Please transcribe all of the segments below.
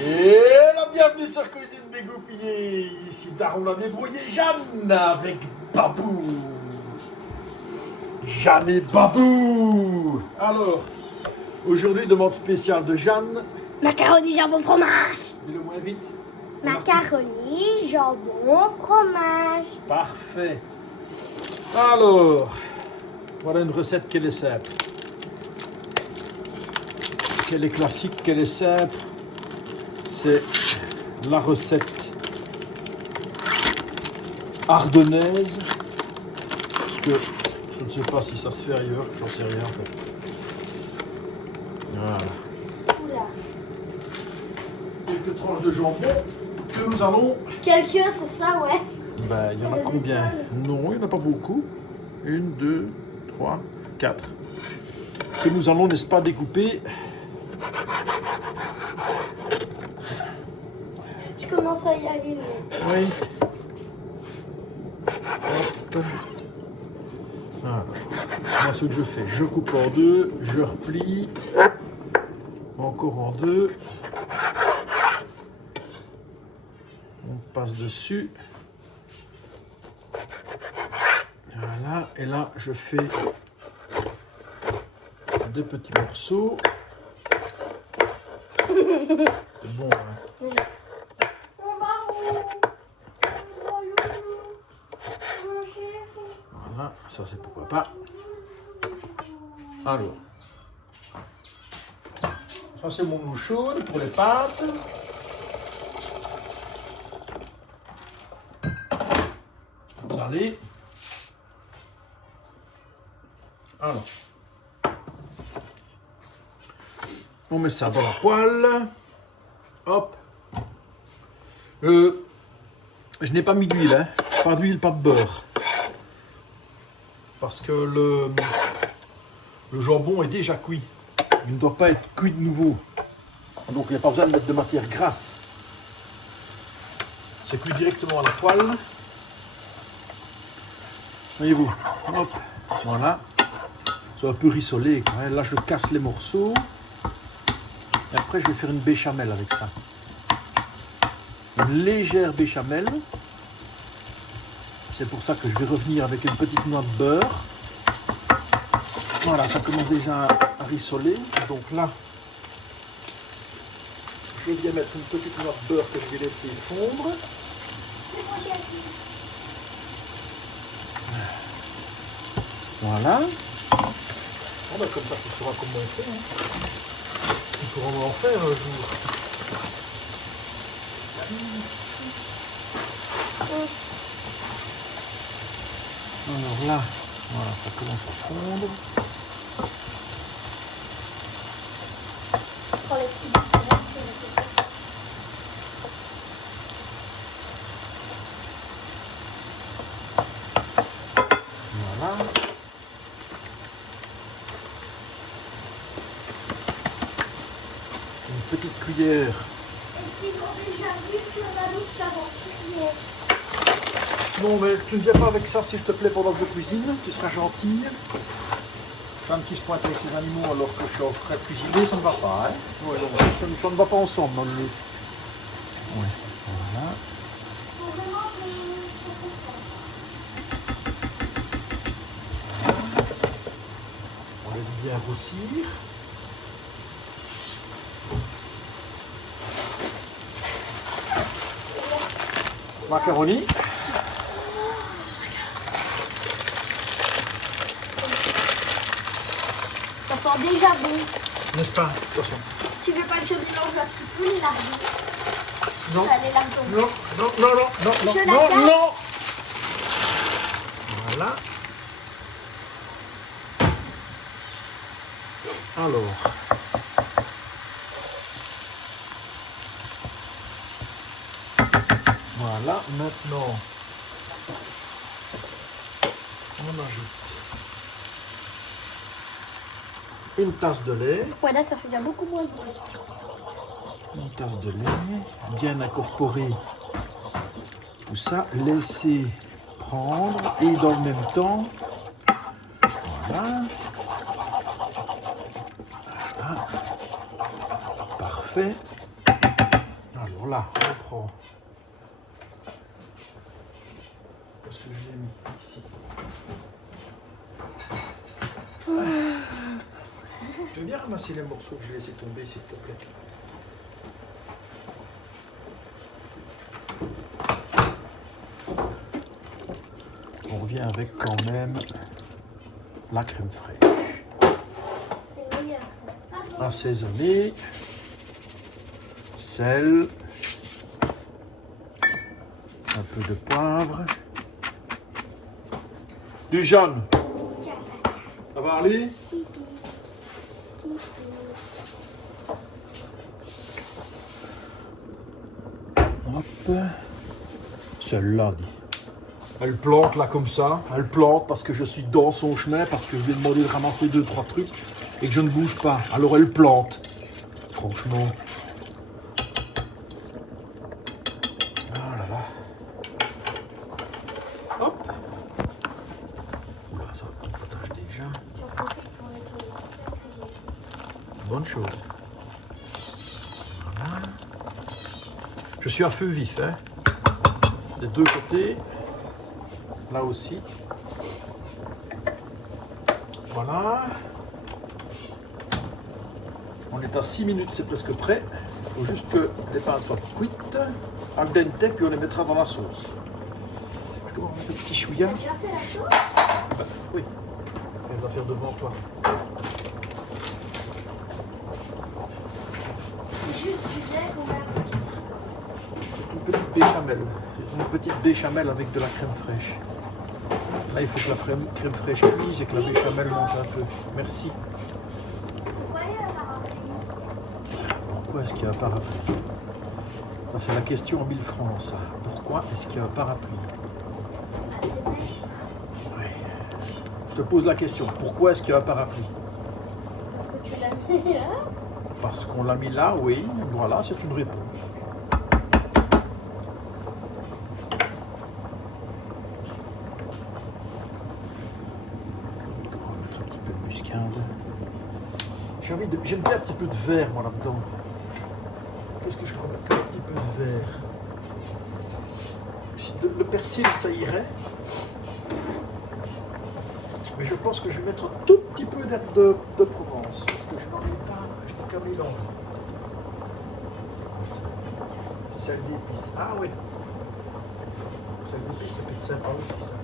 Et la bienvenue sur Cuisine Dégoupillée. Ici Daron l'a débrouillé Jeanne avec Babou. Jeanne et Babou. Alors, aujourd'hui, demande spéciale de Jeanne. Macaroni, jambon, fromage. Dis-le moins vite. Macaroni, jambon, fromage. Parfait. Alors, voilà une recette qu'elle est simple. Qu'elle est classique, qu'elle est simple. C'est la recette ardennaise. Parce que je ne sais pas si ça se fait ailleurs, j'en sais rien en fait. Voilà. Oula. Quelques tranches de jambon que nous allons. Quelques, c'est ça, ouais. Ben, il y en a combien? Non, il n'y en a pas beaucoup. 1, 2, 3, 4. Que nous allons, n'est-ce pas, découper. Je commence à y arriver. Oui. Hop. Voilà. Moi, ce que je fais, je coupe en deux, je replie. Encore en deux. On passe dessus. Voilà. Et là, je fais deux petits morceaux. C'est bon, hein? Voilà, ça c'est pour papa. Alors, ça c'est mon eau chaude pour les pâtes. Allez. Alors, on met ça dans la poêle. Hop. Je n'ai pas mis d'huile, hein. Pas d'huile, pas de beurre. Parce que le jambon est déjà cuit. Il ne doit pas être cuit de nouveau. Donc il n'y a pas besoin de mettre de matière grasse. C'est cuit directement à la poêle. Voyez-vous. Hop. Voilà. C'est un peu rissolé. Là je casse les morceaux. Et après je vais faire une béchamel avec ça. Une légère béchamel. C'est pour ça que je vais revenir avec une petite noix de beurre. Voilà, ça commence déjà à rissoler. Donc là, je viens mettre une petite noix de beurre que je vais laisser fondre. Voilà. Bon, ben, comme ça, tu sauras comment on fait. Hein. Tu pourras en faire un jour. Alors là, voilà, ça commence à fondre. Voilà. Une petite cuillère. Non, mais tu ne viens pas avec ça, s'il te plaît, pendant que je cuisine. Tu seras gentille. Femme qui se pointe avec ses animaux alors que je suis en train de cuisiner, ça ne va pas. Hein? Ouais, non, ça ne va pas ensemble dans le lit. Ouais, voilà. On laisse bien roussir. Macaroni. Ça sent déjà bon. N'est-ce pas? Attention. Tu veux pas que je mélange un petit peu les lardons? Non. Allez, lardons. Non, non, non, non, non, Je non, la non, casse. non. Voilà. Alors. Voilà, maintenant, on ajoute une tasse de lait. Ouais, là, ça fait déjà beaucoup moins de bruit. Une tasse de lait, bien incorporer tout ça, laisser prendre et dans le même temps, voilà, voilà. Parfait. là, on prend. Parce que je l'ai mis ici. Tu veux bien ramasser les morceaux que j'ai laissé tomber, s'il te plaît? On revient avec quand même la crème fraîche. C'est meilleur ça. Assaisonner, sel, un peu de poivre, du jaune. Ça va aller? Tipi. Tipi. Hop. Celle-là, dit. Elle plante là comme ça. Elle plante parce que je suis dans son chemin, parce que je lui ai demandé de ramasser 2-3 trucs et que je ne bouge pas. Alors elle plante. Franchement. Ah là là. Hop. Oula, ça potage déjà. J'en profite pour mettre le cuisine. Bonne chose. Voilà. Je suis à feu vif, hein. Des deux côtés. Là aussi. Voilà. On est à 6 minutes, c'est presque prêt. Il faut juste que les pâtes soient cuites, al dente, puis on les mettra dans la sauce. Je dois mettre un petit chouïa. Tu as fait la sauce? Ben, oui. Elle va faire devant toi. Juste du lait qu'on a. C'est une petite béchamel. C'est une petite béchamel avec de la crème fraîche. Là, il faut que la crème fraîche cuise et que la béchamel monte un peu. Merci. Pourquoi il y a un parapluie? Pourquoi est-ce qu'il y a un parapluie? Ça, c'est la question en 1000 francs, ça. Pourquoi est-ce qu'il y a un parapluie? Ah, c'est vrai. Oui. Je te pose la question. Pourquoi est-ce qu'il y a un parapluie? Parce que tu l'as mis là. Parce qu'on l'a mis là, oui. Voilà, c'est une réponse. On va mettre un petit peu de muscade. J'aime bien un petit peu de verre, moi, là-dedans. Qu'est-ce que je peux mettre comme un petit peu de verre? Le persil, ça irait. Mais je pense que je vais mettre un tout petit peu d'herbe de Provence. Parce que je n'en ai pas. Je n'ai qu'un mélange. Sel d'épices. Ah oui. Sel d'épices, ça peut être sympa aussi, ça.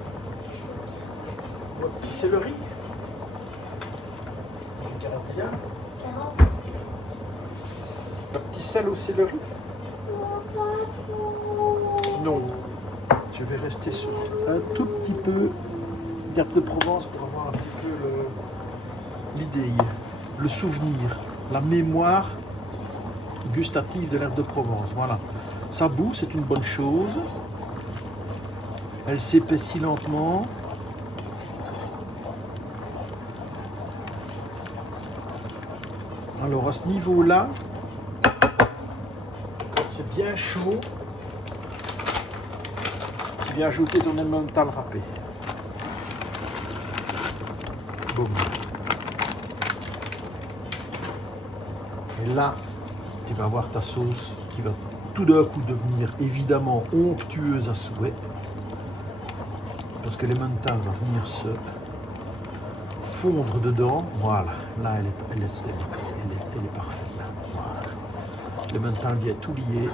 Un petit céleri. Un carapilla. Un petit sel au céleri. Non. Je vais rester sur un tout petit peu d'herbe de Provence pour avoir un petit peu l'idée, le souvenir, la mémoire gustative de l'herbe de Provence. Voilà. Ça bout, c'est une bonne chose. Elle s'épaissit lentement. Alors à ce niveau-là, quand c'est bien chaud, tu viens ajouter ton emmental râpé. Boum. Et là, tu vas avoir ta sauce qui va tout d'un coup devenir évidemment onctueuse à souhait. Parce que l'emmental va venir se fondre dedans. Voilà, là elle est parfaite. Là. Voilà. L'emmental vient tout lier.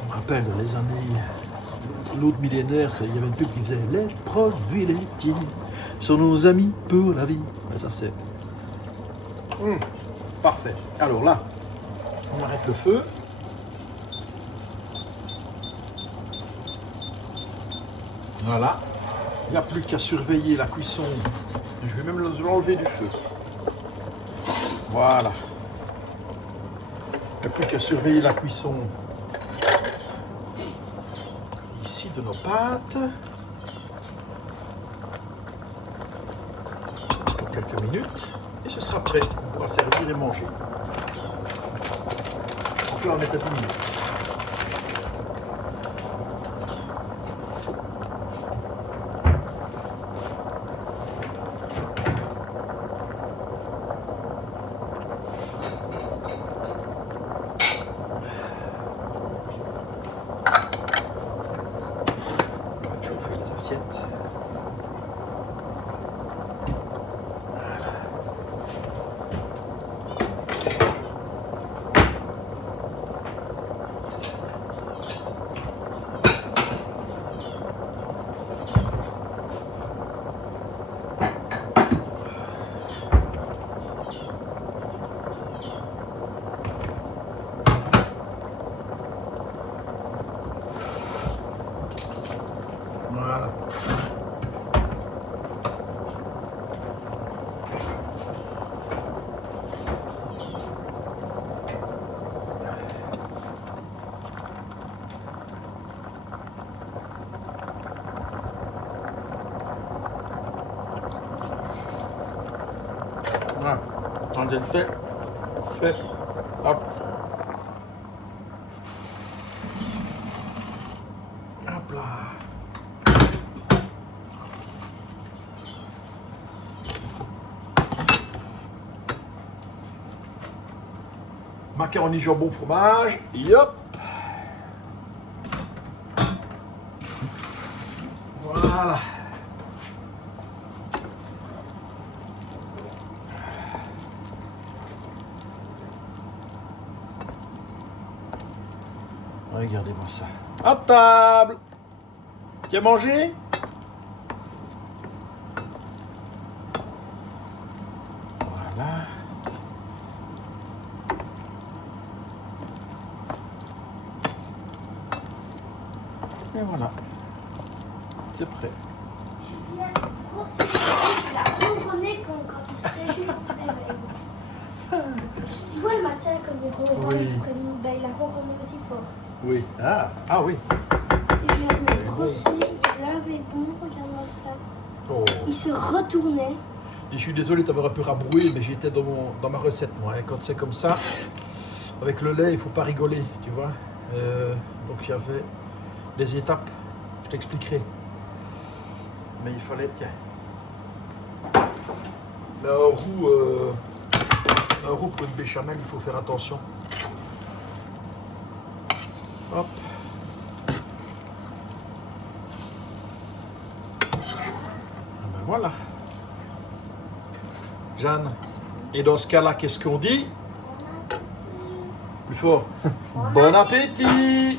On me rappelle les années, l'autre millénaire, il y avait une pub qui faisait les produits laitiers sont nos amis pour la vie. Et ça c'est parfait. Alors là, on arrête le feu. Voilà. Il n'y a plus qu'à surveiller la cuisson. Je vais même l'enlever du feu. Voilà. Il n'y a plus qu'à surveiller la cuisson ici de nos pâtes. Pour quelques minutes. Et ce sera prêt. On pourra servir et manger. On peut en mettre à 10 minutes. Voilà. En dente. Fait. Hop. Hop là. Macaroni jambon fromage. Yop. Voilà. Regardez-moi ça. À table. Tu as mangé? Voilà. Et voilà. C'est prêt. Il a ronronné quand il se réjouit quand il se réveille. Tu vois le matin comme il ronronne, Oui. il a ronronné aussi fort. Oui. Ah oui. Et il avait brossé, il avait bon, regarde-moi ça. Oh. Il se retournait. Et je suis désolé d'avoir un peu rabroué, mais j'étais dans ma recette, moi. Hein. Quand c'est comme ça, avec le lait, il ne faut pas rigoler, tu vois. Donc il y avait des étapes, je t'expliquerai. Mais il fallait, tiens. Mais un roux pour une béchamel, il faut faire attention. Hop. Ah ben voilà. Jeanne. Et dans ce cas-là, qu'est-ce qu'on dit? Plus fort. Bon appétit!